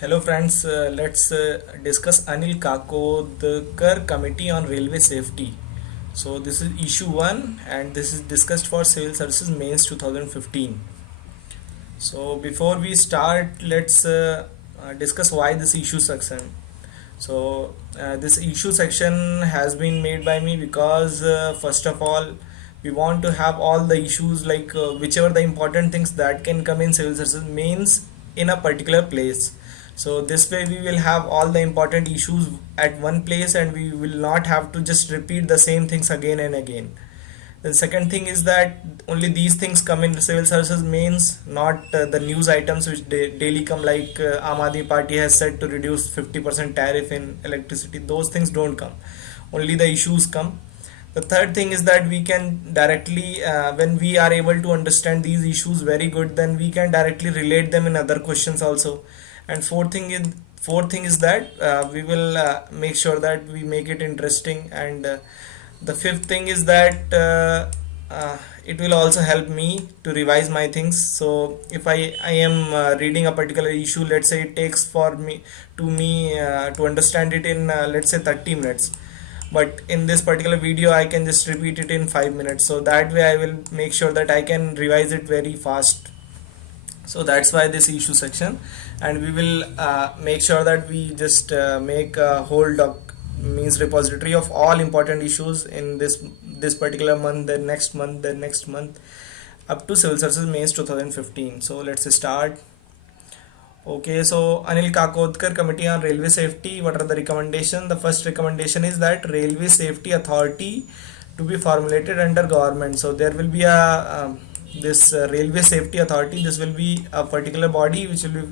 Hello friends, let's discuss Anil Kakodkar Committee on Railway Safety. So this is issue 1 and this is discussed for Civil Services Mains 2015. So before we start, let's discuss why this issue section. So this issue section has been made by me because first of all we want to have all the issues like whichever the important things that can come in Civil Services Mains in a particular place. So this way we will have all the important issues at one place and we will not have to just repeat the same things again and again. The second thing is that only these things come in civil services mains, not the news items which daily come, like Aam Aadmi Party has said to reduce 50% tariff in electricity. Those things don't come. Only the issues come. The third thing is that we can directly, when we are able to understand these issues very good, then we can directly relate them in other questions also. And fourth thing is that we will make sure that we make it interesting. And the fifth thing is that it will also help me to revise my things. So if I am reading a particular issue, let's say it takes for me to understand it in let's say 30 minutes, but in this particular video I can just repeat it in 5 minutes, so that way I will make sure that I can revise it very fast. So that's why this issue section, and we will make sure that we just make a whole means repository of all important issues in this particular month, then next month, then next month, up to Civil Services Mains 2015. So let's start. Okay, so Anil Kakodkar Committee on Railway Safety, what are the recommendations? The first recommendation is that Railway Safety Authority to be formulated under government. So there will be a this Railway Safety Authority. This will be a particular body which will be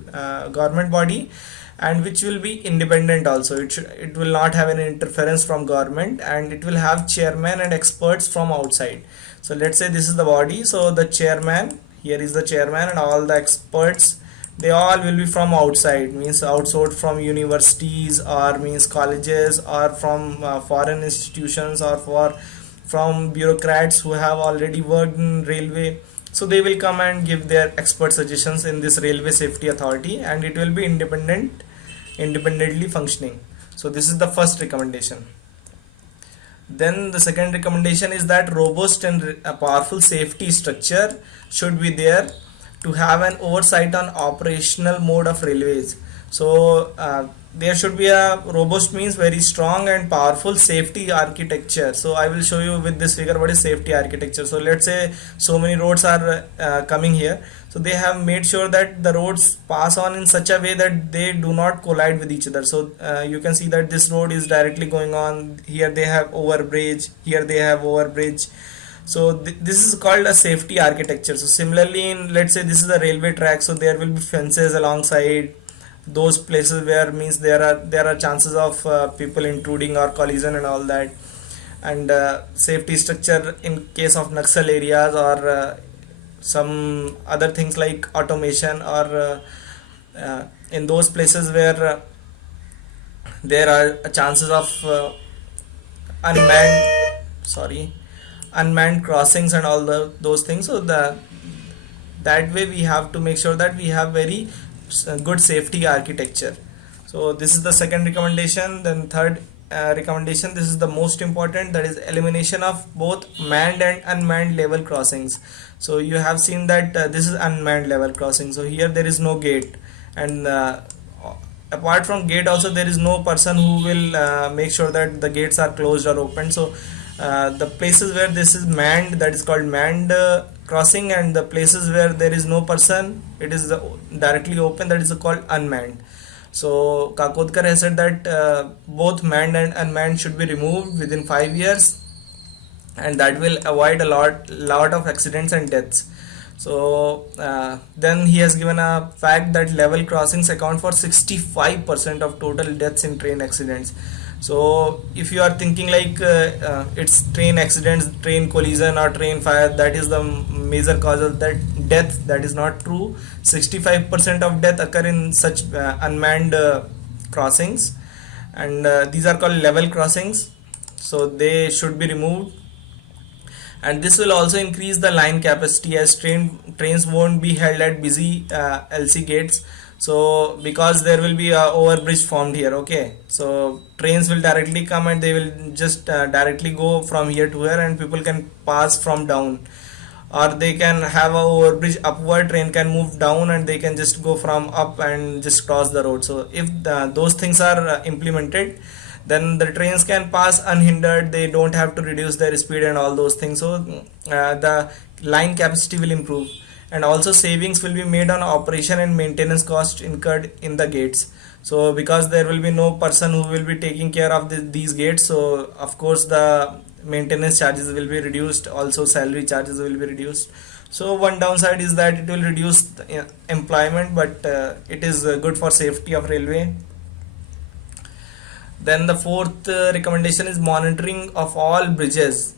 government body, and which will be independent also. It will not have any interference from government, and it will have chairman and experts from outside. So let's say this is the body. So the chairman, here is the chairman, and all the experts, they all will be from outside, means outsourced from universities or means colleges or from foreign institutions or from bureaucrats who have already worked in railway. So they will come and give their expert suggestions in this Railway Safety Authority, and it will be independently functioning. So this is the first recommendation. Then the second recommendation is that robust and powerful safety structure should be there to have an oversight on operational mode of railways. So there should be a robust means very strong and powerful safety architecture. So I will show you with this figure what is safety architecture. So let's say so many roads are coming here. So they have made sure that the roads pass on in such a way that they do not collide with each other. So you can see that this road is directly going on. Here they have overbridge. Here they have overbridge. So this is called a safety architecture. So similarly, in let's say this is a railway track, so there will be fences alongside those places where means there are chances of people intruding or collision and all that. And safety structure in case of Naxal areas or some other things like automation, or in those places where there are chances of unmanned crossings and all those things. So that way we have to make sure that we have very good safety architecture. So this is the second recommendation. Then third recommendation, this is the most important, that is elimination of both manned and unmanned level crossings. So you have seen that this is unmanned level crossing. So here there is no gate, and apart from gate also there is no person who will make sure that the gates are closed or open. So the places where this is manned, that is called manned crossing, and the places where there is no person, it is directly open, that is called unmanned. So Kakodkar has said that both manned and unmanned should be removed within 5 years, and that will avoid a lot of accidents and deaths. So then he has given a fact that level crossings account for 65% of total deaths in train accidents. So if you are thinking like it's train accidents, train collision or train fire, that is the major cause of that death, that is not true. 65% of death occur in such unmanned crossings, and these are called level crossings. So they should be removed, and this will also increase the line capacity, as trains won't be held at busy LC gates. So because there will be a overbridge formed here, okay, so trains will directly come and they will just directly go from here to here, and people can pass from down, or they can have a overbridge upward, train can move down and they can just go from up and just cross the road. So if those things are implemented, then the trains can pass unhindered, they don't have to reduce their speed and all those things. So the line capacity will improve, and also savings will be made on operation and maintenance cost incurred in the gates. So because there will be no person who will be taking care of these gates, so of course the maintenance charges will be reduced, also salary charges will be reduced. So one downside is that it will reduce the, employment, but it is good for safety of railway. Then the fourth recommendation is monitoring of all bridges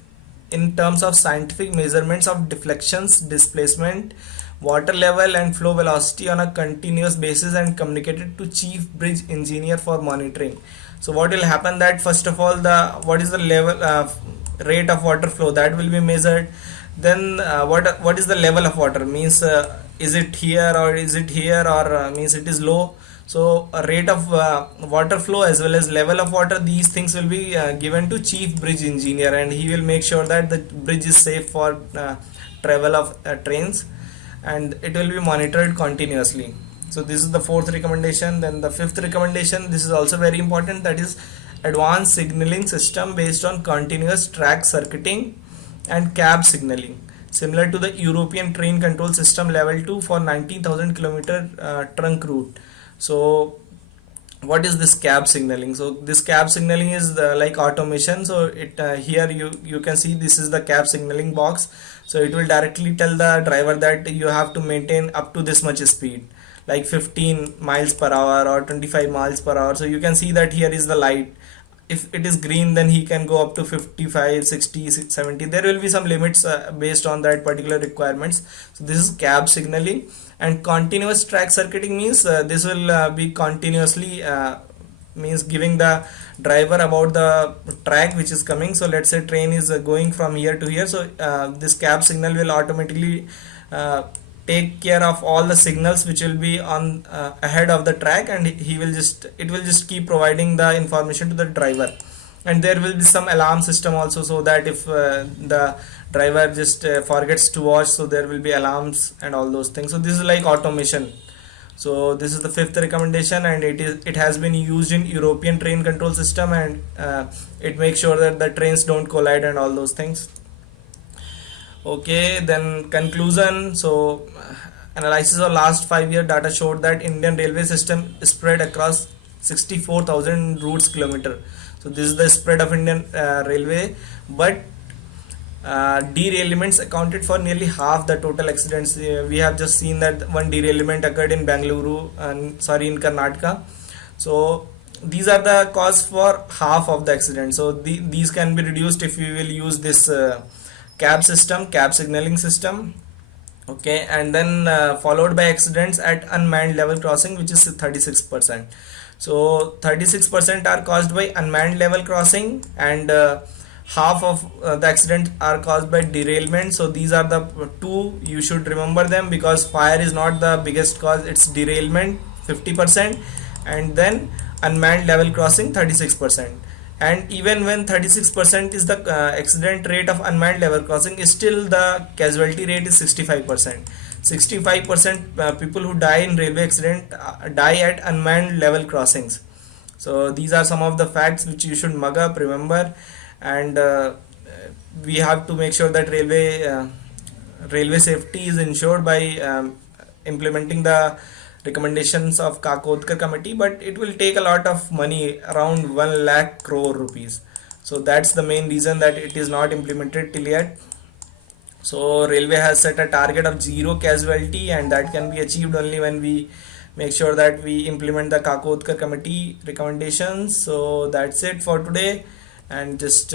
in terms of scientific measurements of deflections, displacement, water level and flow velocity on a continuous basis, and communicated to chief bridge engineer for monitoring. So what will happen, that first of all, the what is the level rate of water flow, that will be measured. Then what is the level of water, means is it here or is it here, or means it is low. So a rate of water flow as well as level of water, these things will be given to chief bridge engineer, and he will make sure that the bridge is safe for travel of trains, and it will be monitored continuously. So this is the fourth recommendation. Then the fifth recommendation, this is also very important, that is advanced signaling system based on continuous track circuiting and cab signaling, similar to the European train control system level 2 for 19,000 kilometer trunk route. So what is this cab signaling? So this cab signaling is like automation. So it here you can see this is the cab signaling box. So it will directly tell the driver that you have to maintain up to this much speed, like 15 miles per hour or 25 miles per hour. So you can see that here is the light. If it is green, then he can go up to 55, 60, 70. There will be some limits based on that particular requirements. So this is cab signaling. And continuous track circuiting means this will be continuously means giving the driver about the track which is coming. So let's say train is going from here to here, so this cab signal will automatically take care of all the signals which will be on ahead of the track, and it will just keep providing the information to the driver. And there will be some alarm system also, so that if the driver just forgets to watch, so there will be alarms and all those things. So this is like automation. So this is the fifth recommendation, and it has been used in European train control system, and it makes sure that the trains don't collide and all those things. Okay, then conclusion. So analysis of last 5-year data showed that Indian railway system is spread across 64,000 routes kilometer. So this is the spread of Indian railway, but derailments accounted for nearly half the total accidents. We have just seen that one derailment occurred in Bengaluru, in Karnataka. So these are the cause for half of the accidents. So these can be reduced if we will use this cab signaling system. Okay, and then followed by accidents at unmanned level crossing, which is 36%. So 36% are caused by unmanned level crossing, and half of the accidents are caused by derailment. So these are the two, you should remember them, because fire is not the biggest cause, it's derailment 50%, and then unmanned level crossing 36%. And even when 36% is the accident rate of unmanned level crossing, still the casualty rate is 65%. 65% people who die in railway accident die at unmanned level crossings. So these are some of the facts which you should mug up, remember, and we have to make sure that railway safety is ensured by implementing the recommendations of Kakodkar committee, but it will take a lot of money, around 1 lakh crore rupees. So that's the main reason that it is not implemented till yet. So railway has set a target of zero casualty, and that can be achieved only when we make sure that we implement the Kakodkar committee recommendations. So that's it for today, and just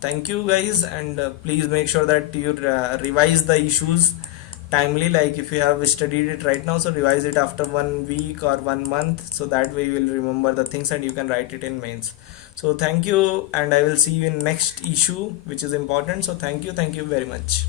thank you guys, and please make sure that you revise the issues timely. Like if you have studied it right now, so revise it after 1 week or 1 month, so that way you will remember the things and you can write it in mains. So thank you, and I will see you in next issue which is important. So thank you very much.